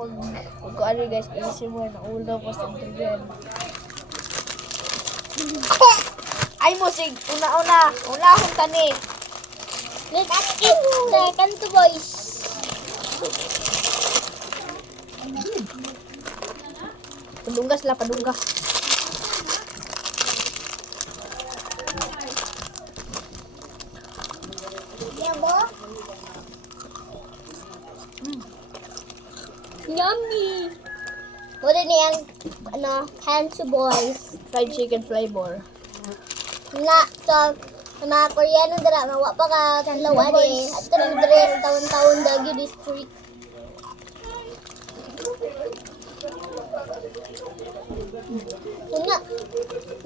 Kung ano guys, iisip mo na ulo ko sa intrigan. Ay musig, una-akong tani. Let's eat the kanto boys. Padunggas lah, padunggas. Yabo? Yummy! Muna niyang, kanto boys. Fried chicken flavor. Nga, so, sa mga Koreano dara, mawa pa ka lawan eh. At ito dress, taon-taon Baguio District. Nga,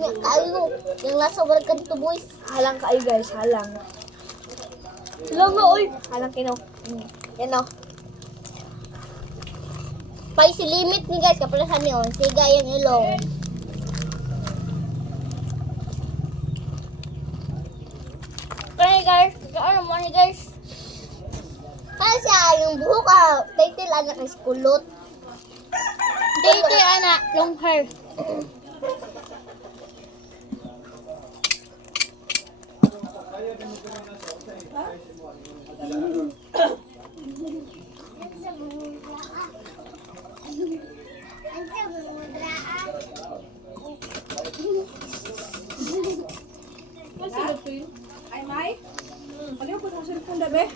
kayo, yung lasa wala kanto boys. Halang ka ay guys, halang. Lang nga, oy. Halang kino. Yan o. Spicy limit ni guys, kapalasan niyo. Siga yung ilong. Kaya guys, ano mo ni guys? Kasi yung buhok title anak is kulot. Title anak, long hair. Ay, May? Ano po itong cellphone na, be?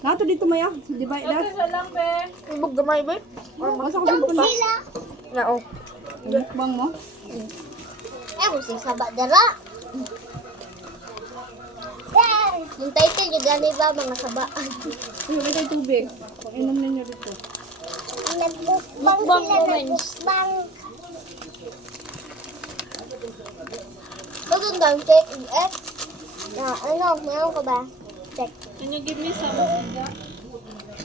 Nato dito, Maya. Di ba, Ida? Ibog gamay ba? Masa ko cellphone ba? Sila. Na o. Bang mo? Eh, kung saba dara. Yung title yung gani ba mga sabaan? Uy, may tayo tubig. Kung inom ninyo dito. Mukbang sila nagmukbang. Bagong down check. Meron ka ba? Check. Can you give me some?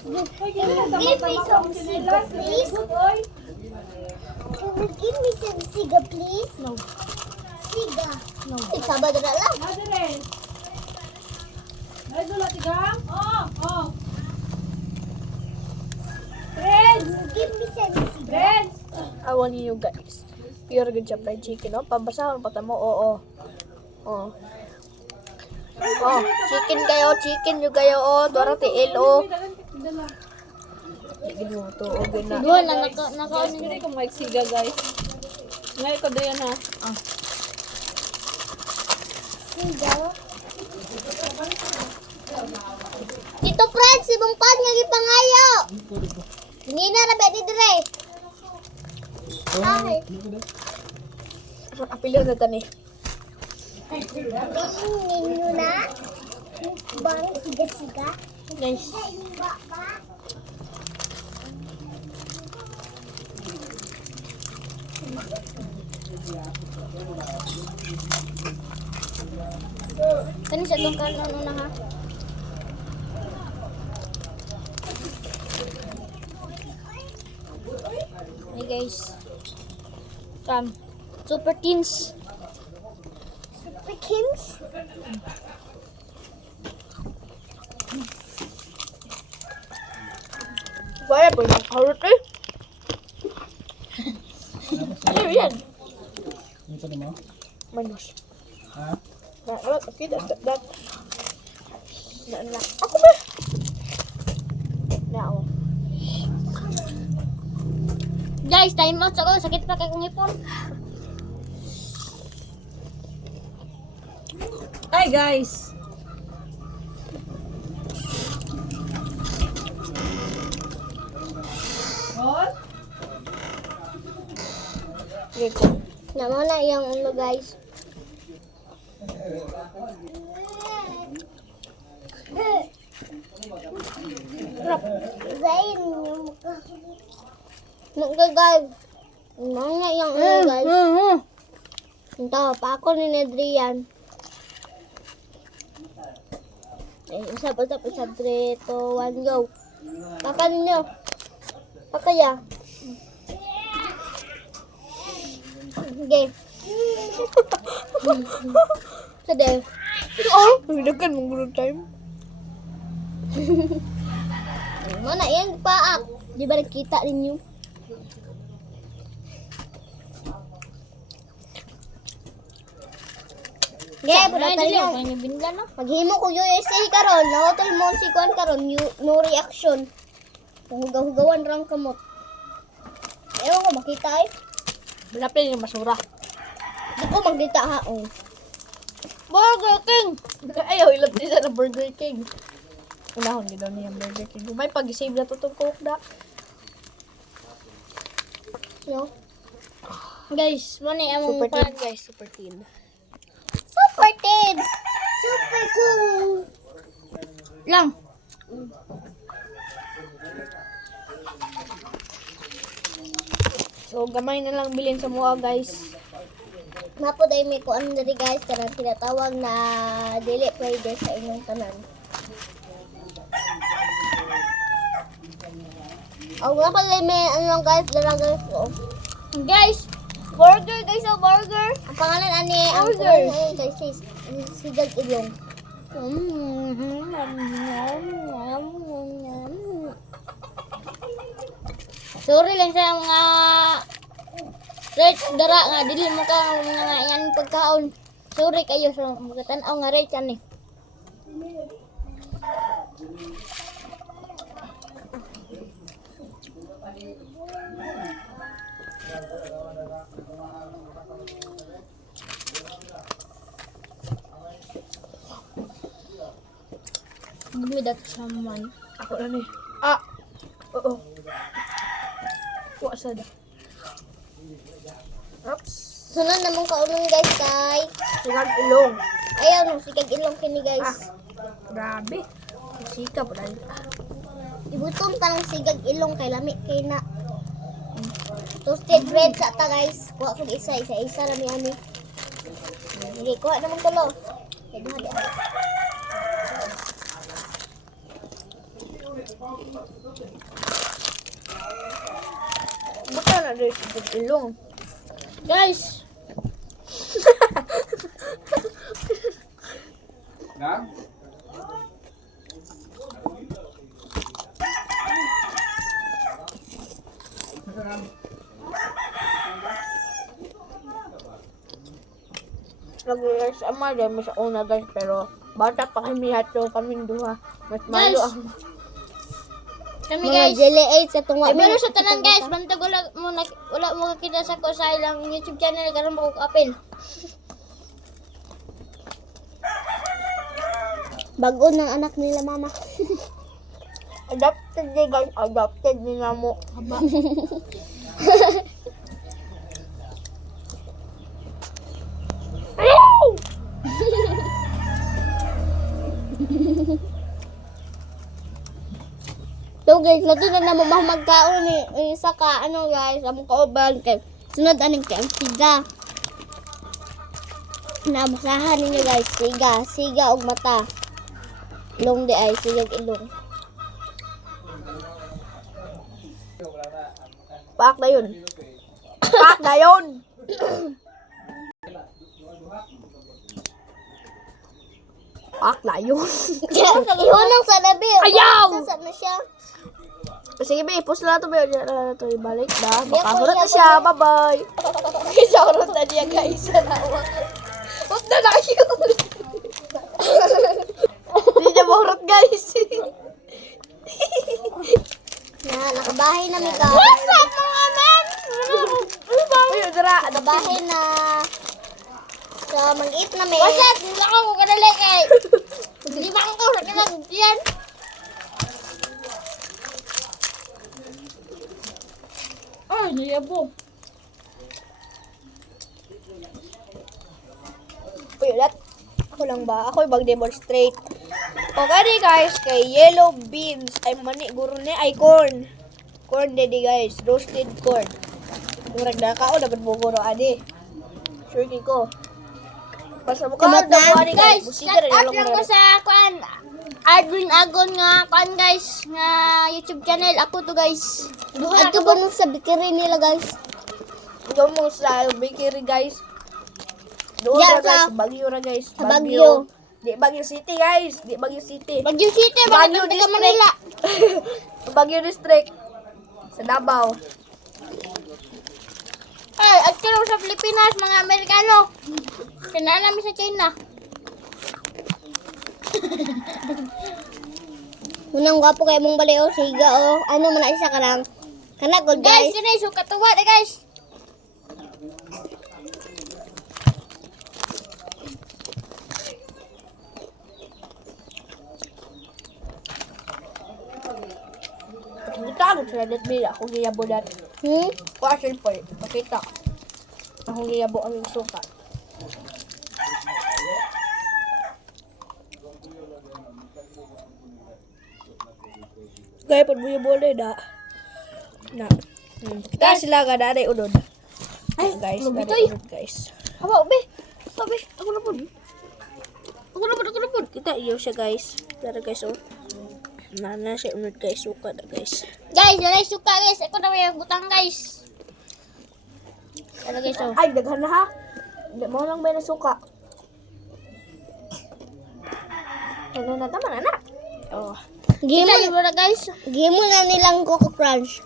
Give me some siga, please. Can you give me some siga, please? No. Siga. No. Saba dara lang. Madre! Ay, dula, tigang? Oh! Friends! Give me some siga. Friends! I want you guys. Pure good siya fried chicken, no? Pabasahon pa mo, oo. Oh. Oh, chicken kayo, oh. Dora tiil, oh. Chicken mo to, oh, gina. Doon lang nakaon Hindi ko magsiga, guys. Ngayon ko doon, ha? siga. Dito friends, si Bong Pan nga gipangayo. Hindi na rabe ni dire. Ay. Apilyo na tani. Ninyo na. Bang siga-siga. Nice. Kani sa tong kanon una ha. Hey guys. Come. Super Teens. Pekins. Wala po yung karot eh. Ano yan? Ito naman? Minus. Ha? Okay, that. Na. Ako ba? Na ako. Guys, time out ako. Sakit pa kay kong ipon. Hi, guys! What? Sige ko. Namo na yung ulo guys. Zain yung mukha. Mukha guys. Namo na yung ulo guys. Ito, pa ako ni Nedrian. Usap, 3, 2, 1, go. Paka ninyo. Pakaya. Okay. Sade. Oh, nagdagan mong good time. Mana yan pa. Di ba nakita ninyo? Yeah, pero tayo. Maghimo ko USA karon, naotoy mo si Kwan karon, no reaction. Hugaw-hugawan rang kamot. Ewan ko makita eh. Malapit yung basura. Di ko magdita ha. Oh. Burger King! Ayaw, ilap din sa Burger King. Unahon, ginaw niya Burger King. May pag-save na tutong coke na. No? Guys, mo ni among Super teen, guys. Super teen. Super Ted! Super cool! Lang. So, gamay na lang bilhin sa mua, guys. Napo dahil may kuan diri guys, karang tinatawag na dili pwede sa inyong tanan. Oh, nga pala may ano lang guys, dala guys. Oh. Guys, burger guys, oh burger. Ang pangalan ani ang Burger. pangalan guys is Sigag Ilong. Sorry lang sa mga Rich, dara nga, dili mo ka mga yan pagkaon. Sorry kayo sa mga tanaw nga Rich, ani. Bumidak saman. Ako na ni. Ah! Oo. Wasa na. Oops. Sunod namang kaunong guys kay. Sigang ilong. Ayaw nung Sigag Ilong kini guys. Grabe. Sika po dahil. Ibutom ta ng Sigag Ilong kay lami kay na. Toasted bread sa ta guys. Kuha ko isa ra ni ani. Hindi kuha naman tulo. Kay duha di. Baka na rin sigang ilong. Guys, Na? Nag-realize ang mga dami sa una guys, pero bata pa kami hato kaming duha. Mas malo Guys. ang kami Mga guys. Jelly 8 sa tunga. Pero sa tanan guys, Kita. bantag wala mo kakita sa ko sa ilang YouTube channel karon mo ko apel. Bago ng anak nila mama. adopted din guys, adopted din na mo. Haba. So guys, lato na naman magkaon ni isa ka ano guys, among kauban kay sunod aning kay ang siga. Namasahan ninyo guys, siga og mata. Ilong di ay Sigag Ilong. Pak na yun. Pak na yun. Pak na yun. Ihunong sa labi. Ayaw! Saan na siya? Sige be, post na ito be. Ibalik na. Yapo, Makahurot na yapo, siya. yapo. Bye-bye. Isahurot na niya guys. Nawa. Huwag na na yun. Hindi niya mahurot guys. Na, nakabahay na mi ka. What's up mga men? Ayun, dara. Nakabahay na. So, mag-eat na mi. What's up? Hindi ako kadali kay. Hindi ba ako sa kinag yan? Ay, niyabo. Ulit. Ako lang ba? Ako yung mag-demonstrate. Okay guys, kay yellow beans ay mani guro ni ay corn. Corn dedi guys, roasted corn. Murag na kao dapat mo guro adi. Sure ko. Basta mo ka Guys, guys. shout out lang ko sa kuan. Adwin Agon nga kuan guys nga YouTube channel ako to guys. Ato ba nung sa bakery nila guys? Doon mo sa bakery guys. Doon Yeah, na guys, sa- Baguio na guys. sa Baguio. Di Baguio City guys. Di Baguio City. Baguio City, Baguio Baguio District. Manila. Baguio District. Sa Davao. Ay, at kano sa Pilipinas, mga Amerikano. Kinaan namin sa China. Unang gwapo kayo mong bali o, siga o. Ano man na isa ka lang. Kana good guys. Guys, kini suka tuwa na guys. Kita ko sila dat bila akong giyabo dat. Question po. Pakita. Akong giyabo ang suka. Gaya pud mo boleh da. Na. Kita sila ga dari udod. Ay, guys, dari udod guys. Aba, be. Aba, be. Ako na po. Ako na po. Kita iyo siya guys. Dari guys oh. Nana siya unod guys suka da guys. Guys, wala suka guys. Ako na may butang guys. Ano guys oh. Ay, daghan na ha. Hindi mo lang ba na suka. Ano na tama na. Oh. Gimo na guys. Gimo na nilang Coco Crunch.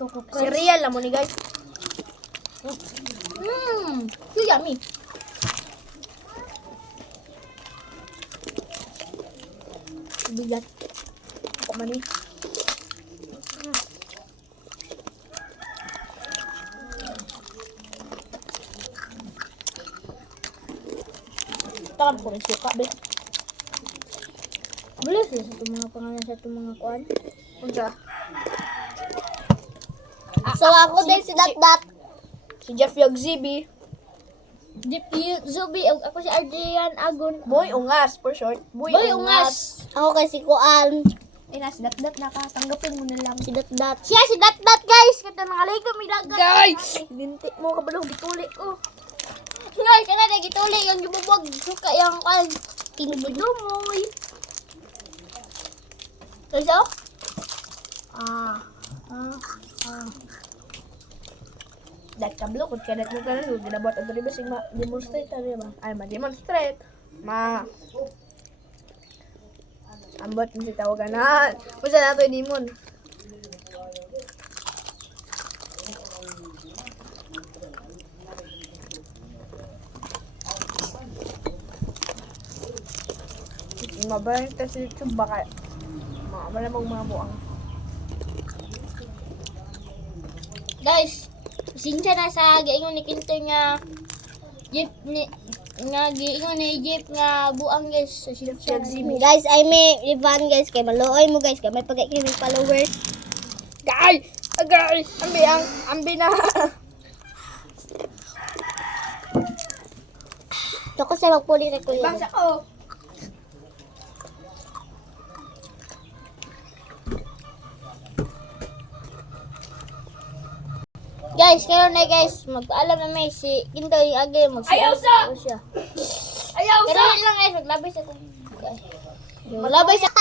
Coco Crunch. Cereal lang mo ni guys. So yummy. Bigat. Ako man ni. Takam ko rin suka, be. Bilis sa itong mga pangalan sa itong mga kuan. Unsa? So ako din si Dat. Si Jeff Yogzibi. Deep Zubi. Ako si Adrian Agon. Boy Ungas, for short. Boy Ungas. Ako kay si Kuan. Eh, nas dat nakatanggapin mo na lang. Si Dat. Siya si Dat guys. Kata nangalay kami dagat. Guys! Binti mo ka balong gituli ko. Guys, kana na gituli yung gibubog. Suka yung kuan. Tinubudumoy. So? Dat kablo kung kadat mo ka lang, ginabot ang riba sing ma-demonstrate ano ba? Ay, ma-demonstrate. Ambot mo si tawagan na. Kung saan nato inimon. Mabayan kasi ito baka malamang mga buang. Guys, sinsya na sa giingon ni Kintoy nga jeep ni nga giingon ni jeep nga buang guys. So, guys, I may Ivan guys kay maluoy mo guys kay may pagay kay followers. Guys! Ambi na! Ako sa magpuli na kuya. Bangsa ko! Guys, karon na guys, magpaalam na may si Kintoy agi Ayaw sa! siya. Ayaw Pero yun lang guys, maglabay sa maglabay sa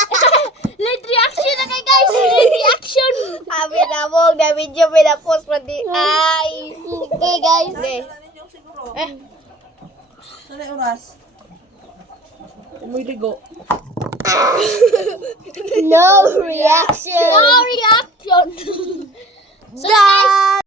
late reaction na kay guys. Late reaction. Sabi na mo, na video may na-post pa di. Ay! Okay guys. Sana oras. Umuy ligo. No reaction. No reaction. So guys,